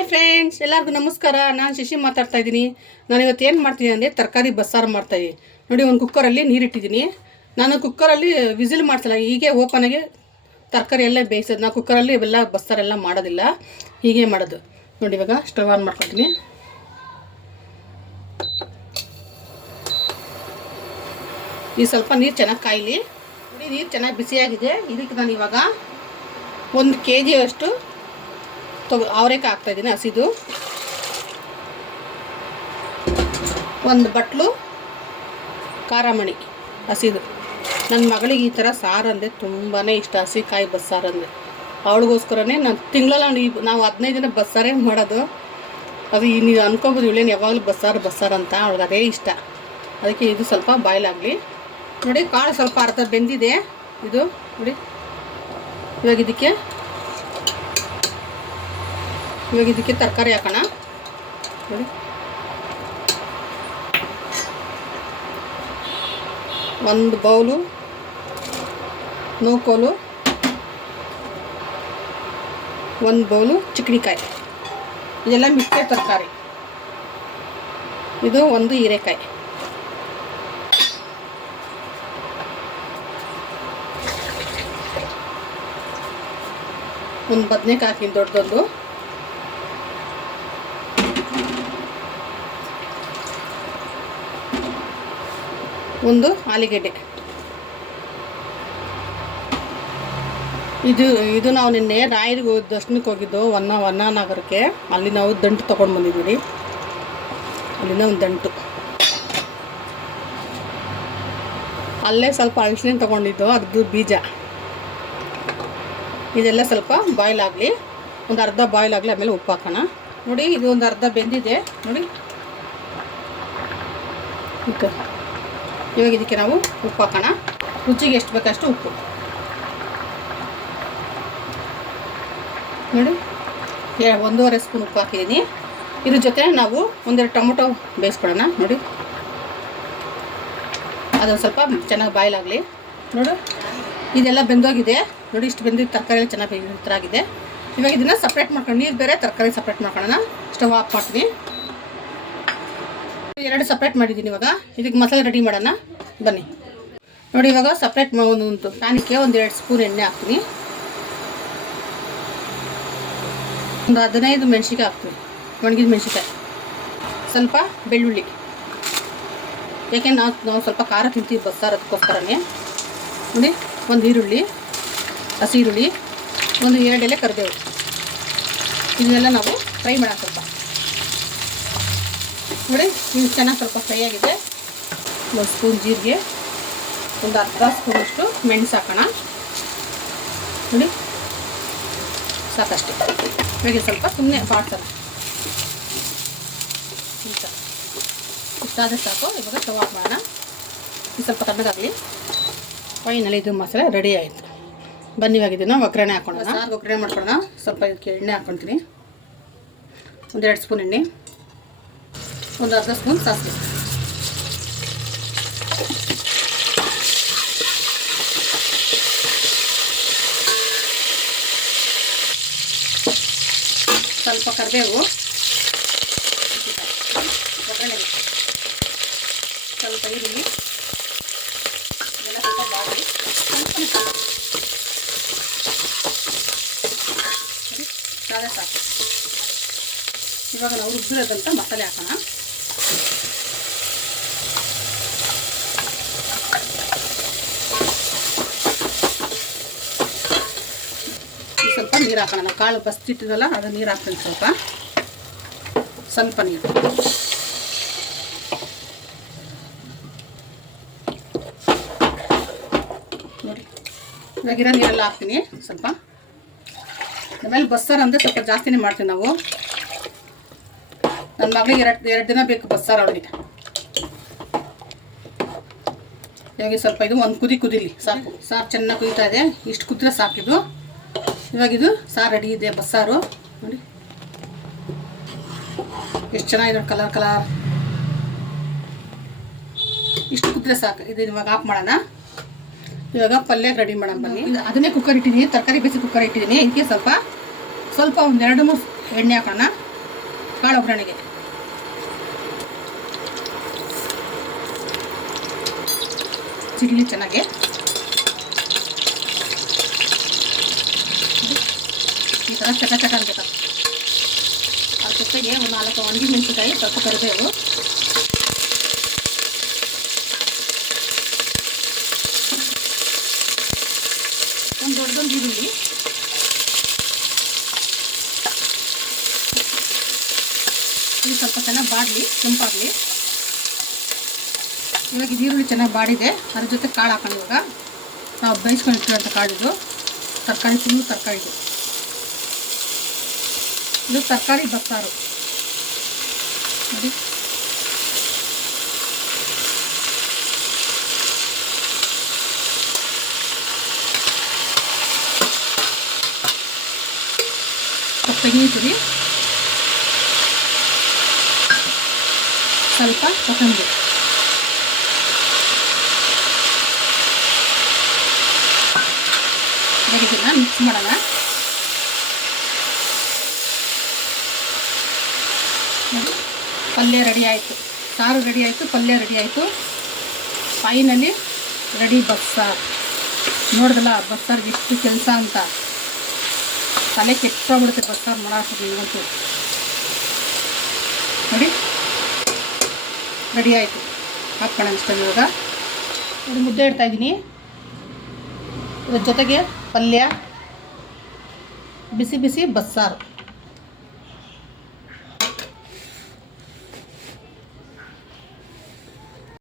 Hi friends ಎಲ್ಲರಿಗೂ ನಮಸ್ಕಾರ. ನಾನು ಶಶಿ ಮಾತಾಡ್ತಾ ಇದ್ದೀನಿ. ನಾನು ಇವತ್ತು ಏನು ಮಾಡ್ತೀನಿ ಅಂದರೆ ತರಕಾರಿ ಬಸ್ಸಾರು ಮಾಡ್ತಾಯಿದ್ದೀನಿ ನೋಡಿ, ಒಂದು ಕುಕ್ಕರಲ್ಲಿ ನೀರಿಟ್ಟಿದ್ದೀನಿ. ನಾನು ಕುಕ್ಕರಲ್ಲಿ ವಿಸಿಲ್ ಮಾಡ್ತಿಲ್ಲ ಹೀಗೆ ಓಪನಾಗಿ ತರಕಾರಿ ಎಲ್ಲ ಬೇಯಿಸೋದು. ನಾನು ಕುಕ್ಕರಲ್ಲಿ ಇವೆಲ್ಲ ಬಸ್ಸಾರೆಲ್ಲ ಮಾಡೋದಿಲ್ಲ. ಹೀಗೆ ಮಾಡೋದು. ನೋಡಿ, ಇವಾಗ ಸ್ಟವ್ ಆನ್ ಮಾಡ್ಕೊತೀನಿ. ಈ ಸ್ವಲ್ಪ ನೀರು ಚೆನ್ನಾಗಿ ಕಾಯಲಿ. ನೋಡಿ, ನೀರು ಚೆನ್ನಾಗಿ ಬಿಸಿಯಾಗಿದೆ. ಇದಕ್ಕೆ ನಾನು ಇವಾಗ ಒಂದು ಕೆ ಜಿಯಷ್ಟು ತೊಗೊ ಹಾಕ್ತಾ ಹಾಕ್ತಾಯಿದ್ದೀನಿ ಹಸಿದು. ಒಂದು ಬಟ್ಲು ಖಾರಮಣಿ ಹಸಿದು. ನನ್ನ ಮಗಳಿಗೆ ಈ ಥರ ಸಾರು ಅಂದರೆ ತುಂಬಾ ಇಷ್ಟ ಹಸಿ ಕಾಯಿ ಬಸ್ಸಾರು ಅಂದರೆ. ಅವಳಿಗೋಸ್ಕರನೇ ನಾನು ತಿಂಗಳಲ್ಲ ನಾವು ಹದಿನೈದು ದಿನ ಬಸ್ಸಾರೇ ಮಾಡೋದು. ಅದು ಈ ನೀವು ಅನ್ಕೋಬೋದು ಇವಳೇನು ಯಾವಾಗಲೂ ಬಸ್ಸಾರು ಬಸ್ಸಾರು ಅಂತ, ಅವಳಿಗೆ ಅದೇ ಇಷ್ಟ. ಅದಕ್ಕೆ ಇದು ಸ್ವಲ್ಪ ಬಾಯ್ಲ್ ಆಗಲಿ ನೋಡಿ, ಕಾಳು ಸ್ವಲ್ಪ ಅರ್ಧ ಬೆಂದಿದೆ. ಇದು, ನೋಡಿ. ಇವಾಗ ಇದಕ್ಕೆ ಇವಾಗ ಇದಕ್ಕೆ ತರಕಾರಿ ಹಾಕೋಣ. ನೋಡಿ. ಒಂದು ಬೌಲು ನೂಕೋಲು ಒಂದು ಬೌಲು ಚಿಕ್ಕಿಕಾಯಿ ಇದೆಲ್ಲ ಮಿಕ್ಸೆ ತರಕಾರಿ. ಇದು ಒಂದು ಹೀರೆಕಾಯಿ. ಒಂದು ಬದನೆಕಾಯಿ ಹಾಕಿ ದೊಡ್ಡದೊಂದು. ಒಂದು ಆಲೂಗೆಡ್ಡೆ. ಇದು ಇದು ನಾವು ನಿನ್ನೆ ರಾಯರಿಗೆ ದರ್ಶನಕ್ಕೆ ಹೋಗಿದ್ದು ಒನ್ನ ಒನ್ನ ನಗರಕ್ಕೆ ಅಲ್ಲಿ ನಾವು ದಂಟು ತೊಗೊಂಡು ಬಂದಿದ್ದೀವಿ. ಅಲ್ಲಿಂದ ಒಂದು ದಂಟು. ಅಲ್ಲೇ ಸ್ವಲ್ಪ ಅಳಸಿನ ತೊಗೊಂಡಿದ್ದು, ಅದ್ರದ್ದು ಬೀಜ. ಇದೆಲ್ಲ ಸ್ವಲ್ಪ ಬಾಯ್ಲ್ ಆಗಲಿ, ಒಂದು ಅರ್ಧ ಬಾಯ್ಲ್ ಆಗಲಿ, ಆಮೇಲೆ ಉಪ್ಪು ಹಾಕೋಣ. ನೋಡಿ, ಇದು ಒಂದು ಅರ್ಧ ಬೆಂದಿದೆ. ನೋಡಿ. ಇಕ್ಕ ಇವಾಗ ಇದಕ್ಕೆ ನಾವು ಉಪ್ಪು ಹಾಕೋಣ. ರುಚಿಗೆ ಎಷ್ಟು ಬೇಕಷ್ಟು ಉಪ್ಪು. ನೋಡಿ ಒಂದೂವರೆ ಸ್ಪೂನ್ ಉಪ್ಪು ಹಾಕಿದ್ದೀನಿ. ಇದ್ರ ಜೊತೆ ನಾವು ಒಂದೆರಡು ಟೊಮೊಟೊ ಬೇಯಿಸ್ಕೊಳ್ಳೋಣ. ನೋಡಿ. ಅದೊಂದು ಸ್ವಲ್ಪ ಚೆನ್ನಾಗಿ ಬಾಯ್ಲಾಗಲಿ. ನೋಡು. ಇದೆಲ್ಲ ಬೆಂದೋಗಿದೆ. ನೋಡಿ, ಇಷ್ಟು ಬೆಂದಿದ್ದು ತರಕಾರಿ ಚೆನ್ನಾಗಿ ಆಗಿದೆ. ಇವಾಗ ಇದನ್ನು ಸಪ್ರೇಟ್ ಮಾಡ್ಕೊಂಡು, ನೀರು ಬೇರೆ ತರಕಾರಿ ಸಪ್ರೇಟ್ ಮಾಡ್ಕೊಳ್ಳೋಣ. ಸ್ಟವ್ ಆಫ್ ಮಾಡ್ತೀನಿ. ಎರಡು ಸಪ್ರೇಟ್ ಮಾಡಿದ್ದೀನಿ ಇವಾಗ. ಇದಕ್ಕೆ ಮಸಾಲೆ ರೆಡಿ ಮಾಡೋಣ. ಬನ್ನಿ. ನೋಡಿ ಇವಾಗ ಸಪ್ರೇಟ್ ಒಂದು ಪ್ಯಾನಿಗೆ ಒಂದು ಎರಡು ಸ್ಪೂನ್ ಎಣ್ಣೆ ಹಾಕ್ತೀನಿ. ಒಂದು ಹದಿನೈದು ಮೆಣಸಿಕಾಯಿ ಹಾಕ್ತೀನಿ. ಒಣಗಿದ ಮೆಣಸಿಕಾಯಿ ಸ್ವಲ್ಪ ಬೆಳ್ಳುಳ್ಳಿ. ಯಾಕೆ ನಾವು ನಾವು ಸ್ವಲ್ಪ ಖಾರ ತಿಂತೀವಿ ಬಸ್ಸಾರು ಅದಕ್ಕೋಸ್ಕರನೇ ನೋಡಿ, ಒಂದು ಈರುಳ್ಳಿ, ಹಸಿ ಈರುಳ್ಳಿ, ಒಂದು ಎರಡೆಲೆ ಕರಿದೇವು ಇದನ್ನೆಲ್ಲ ನಾವು ಫ್ರೈ ಮಾಡೋಣ ಸ್ವಲ್ಪ. ನೋಡಿ ಇದು ಚೆನ್ನಾಗಿ ಸ್ವಲ್ಪ ಫ್ರೈ ಆಗಿದೆ. ಒಂದು ಸ್ಪೂನ್ ಜೀರಿಗೆ, ಒಂದು ಅರ್ಧ ಸ್ಪೂನಷ್ಟು ಮೆಣಸು ಹಾಕೋಣ. ನೋಡಿ. ಸಾಕಷ್ಟು. ಬೆಳಗ್ಗೆ ಸ್ವಲ್ಪ ಸುಮ್ಮನೆ ಬಾಡ್ಸೋಣ. ಇಷ್ಟಾದರೆ ಸಾಕು. ಇವಾಗ ಆಫ್ ಮಾಡೋಣ. ಇದು ಸ್ವಲ್ಪ ತಣ್ಣಗಾಗಲಿ. ಫೈನಲಿ ಇದು ಮಸಾಲೆ ರೆಡಿ ಆಯಿತು. ಬನ್ನಿ ಇವಾಗ ಇದನ್ನು ಒಗ್ಗರಣೆ ಹಾಕೋಣ. ಒಗ್ಗರಣೆ ಮಾಡ್ಕೊಳ್ಳೋಣ. ಸ್ವಲ್ಪ ಇದಕ್ಕೆ ಎಣ್ಣೆ ಹಾಕ್ಕೊಳ್ತೀನಿ ಒಂದೆರಡು ಸ್ಪೂನ್ ಎಣ್ಣೆ. ಒಂದು ಅರ್ಧ ಸ್ಪೂನ್ ಸಾಸಿವೆ ಸ್ವಲ್ಪ ಕರಿಬೇವು ಒಗ್ಗರಣೆ ಸ್ವಲ್ಪ ಈರುಳ್ಳಿ ಇದೆಲ್ಲ ಸ್ವಲ್ಪ ಸಾಕು ಇವಾಗ ನಾವು ರುಬ್ಬಿರೋದಂತ ಮಸಾಲೆ ಹಾಕೋಣ ಸ್ವಲ್ಪ ನೀರು ಹಾಕೋಣ. ನಾವು ಕಾಳು ಬಸ್ತಿಟ್ಟಿದ್ವಲ್ಲ ಅದು ನೀರು ಹಾಕ್ತೀನಿ ಸ್ವಲ್ಪ. ಸ್ವಲ್ಪ ನೀರು. ನೋಡಿ. ಇವಾಗಿರೋ ನೀರೆಲ್ಲ ಹಾಕ್ತೀನಿ ಸ್ವಲ್ಪ. ಆಮೇಲೆ ಬಸ್ಸಾರು ಅಂದರೆ ಸ್ವಲ್ಪ ಜಾಸ್ತಿನೇ ಮಾಡ್ತೀವಿ ನಾವು. ನನ್ನ ಮಗಳಿಗೆ ಎರಡು ಎರಡು ದಿನ ಬೇಕು ಬಸ್ಸಾರು ಅವಳಿಗೆ ಇವಾಗ ಸ್ವಲ್ಪ ಇದು ಒಂದು ಕುದಿ ಕುದಿಲಿ, ಸಾಕು. ಸಾರು ಚೆನ್ನಾಗಿ ಕುದೀತಾ ಇದೆ. ಇಷ್ಟು ಕುದ್ರೆ ಸಾಕಿದು ಇವಾಗ ಇದು ಸಾರು ರೆಡಿ ಇದೆ, ಬಸ್ಸಾರು. ನೋಡಿ. ಎಷ್ಟು ಚೆನ್ನಾಗಿದೆ ಕಲರ್ ಕಲರ್. ಇಷ್ಟು ಕುದ್ರೆ ಸಾಕು. ಇದು ಇವಾಗ ಆಫ್ ಮಾಡೋಣ. ಇವಾಗ ಪಲ್ಯ ರೆಡಿ ಮಾಡೋಣ ಬನ್ನಿ. ಅದನ್ನೇ ಕುಕ್ಕರ್ ಇಟ್ಟಿದ್ದೀನಿ. ತರಕಾರಿ ಬೇಸಿ ಕುಕ್ಕರ್ ಇಟ್ಟಿದ್ದೀನಿ. ಇದಕ್ಕೆ ಸ್ವಲ್ಪ ಸ್ವಲ್ಪ ಒಂದೆರಡು ಮೂರು ಎಣ್ಣೆ ಹಾಕೋಣ. ಕಾಳು ಒಗ್ಗರಣೆಗೆ. ಸಿಗಲಿ ಚೆನ್ನಾಗಿ. ಈ ಥರ ಚಟ ಚಟ ಅನ್ಬೇಕು ಅದ್ರ ಜೊತೆಗೆ ಒಂದು ನಾಲ್ಕು ಒಣಗಿ ಮೆಣಸಿನ್ಕಾಯಿ ಸ್ವಲ್ಪ ಕರಿಬೇವು. ಒಂದು ದೊಡ್ಡದೊಂದು ಈರುಳ್ಳಿ. ಇದು ಸ್ವಲ್ಪ ಚೆನ್ನಾಗಿ ಬಾಡಲಿ, ಕೆಂಪಾಗಲಿ. ಇವಾಗ ಇದು ಈರುಳ್ಳಿ ಚೆನ್ನಾಗಿ ಬಾಡಿದೆ. ಅದ್ರ ಜೊತೆ ಕಾಳು ಹಾಕೊಂಡು ಇವಾಗ ನಾವು ಬೇಯಿಸ್ಕೊಂಡಿರ್ತೀವಂಥ ಕಾಳಿದು ತರಕಾರಿ ಫುಲ್ಲು ತರಕಾರಿ. ಇದು ತರಕಾರಿ ಬಸ್ಸಾರು. ನೋಡಿ. ತೆಂಗಿನ ತುರಿ. ಸ್ವಲ್ಪ ಕೊತ್ತಂಬರಿ. ಇವಾಗ ಇದನ್ನು ಮಿಕ್ಸ್ ಮಾಡೋಣ ಪಲ್ಯ ರೆಡಿ ಆಯಿತು. ಸಾರು ರೆಡಿ ಆಯಿತು, ಪಲ್ಯ ರೆಡಿ ಆಯಿತು. ಫೈನಲಿ ರೆಡಿ ಬಸ್ಸಾರು ನೋಡಿದಲ್ಲ ಬಸ್ಸಾರ್ಗೆ ಎಷ್ಟು ಕೆಲಸ ಅಂತ. ತಲೆ ಕೆಟ್ಟೋಗ್ಬಿಡುತ್ತೆ ಬಸ್ಸಾರು ಮಾಡೋಕ್ಕೆ ಇವತ್ತು ನೋಡಿ, ರೆಡಿ ಆಯಿತು. ಹಾಕ್ಕೊಳ್ಳೋಣ ಇವಾಗ. ಮುದ್ದೆ ಇಡ್ತಾ ಇದ್ದೀನಿ. ಇದ್ರ ಜೊತೆಗೆ ಪಲ್ಯ ಬಿಸಿ ಬಿಸಿ ಬಸ್ಸಾರು.